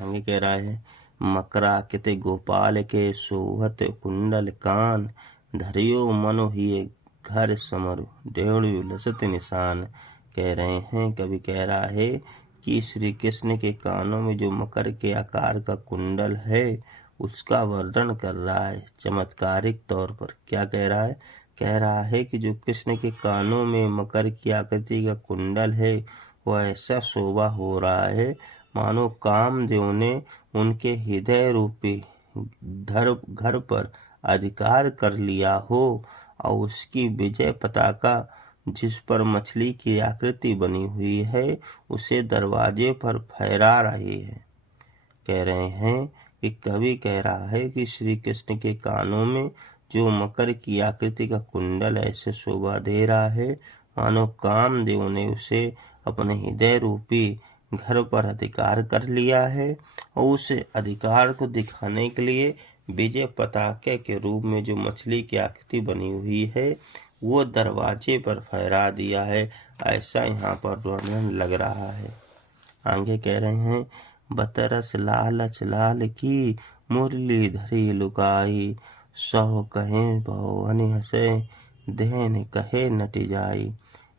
आगे कह रहा है, मकराकृत गोपाल के सोहत कुंडल कान, धरियो मनो ही घर समरु डेढ़ लसत निशान। कह रहे हैं, कवि कह रहा है कि श्री कृष्ण के कानों में जो मकर के आकार का कुंडल है उसका वर्णन कर रहा है चमत्कारिक तौर पर। क्या कह रहा है? कह रहा है कि जो कृष्ण के कानों में मकर की आकृति का कुंडल है वह ऐसा शोभा हो रहा है मानो कामदेव ने उनके हृदय रूपी घर पर अधिकार कर लिया हो और उसकी विजय पताका जिस पर मछली की आकृति बनी हुई है उसे दरवाजे पर फहरा रही है। कह रहे हैं कि कवि कह रहा है कि श्री कृष्ण के कानों में जो मकर की आकृति का कुंडल ऐसे शोभा दे रहा है मानो कामदेव ने उसे अपने हृदय रूपी घर पर अधिकार कर लिया है और उस अधिकार को दिखाने के लिए विजय पताके के रूप में जो मछली की आकृति बनी हुई है वो दरवाजे पर फहरा दिया है, ऐसा यहाँ पर वर्णन लग रहा है। आगे कह रहे हैं, बतरस लालच लाल की मुरली धरी लुकाई, सौ कहे भवन हसे देन कहे नटी जाई।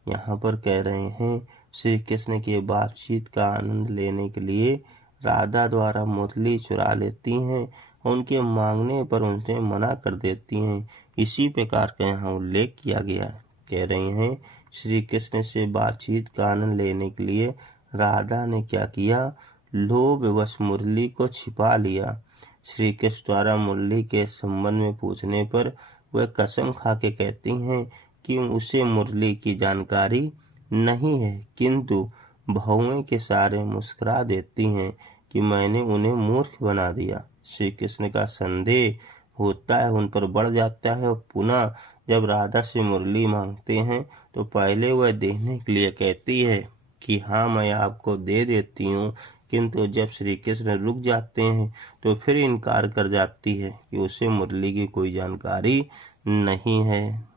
यहाँ पर कह रहे हैं श्री कृष्ण की बातचीत का आनंद लेने के लिए राधा द्वारा मुरली चुरा लेती हैं और उनके मांगने पर उन्हें मना कर देती हैं। इसी प्रकार का यहाँ उल्लेख किया गया है। कह रहे हैं श्री कृष्ण से बातचीत का आनंद लेने के लिए राधा ने क्या किया, लोभवश मुरली को छिपा लिया। श्री कृष्ण द्वारा मुरली के संबंध में पूछने पर वह कसम खा के कहती हैं कि उसे मुरली की जानकारी नहीं है, किंतु भौवें के सारे मुस्कुरा देती हैं कि मैंने उन्हें मूर्ख बना दिया। श्री कृष्ण का संदेह होता है उन पर बढ़ जाता है और पुनः जब राधा से मुरली मांगते हैं तो पहले वह देने के लिए कहती है कि हाँ मैं आपको दे देती हूँ, किंतु जब श्री कृष्ण रुक जाते हैं तो फिर इनकार कर जाती है कि उसे मुरली की कोई जानकारी नहीं है।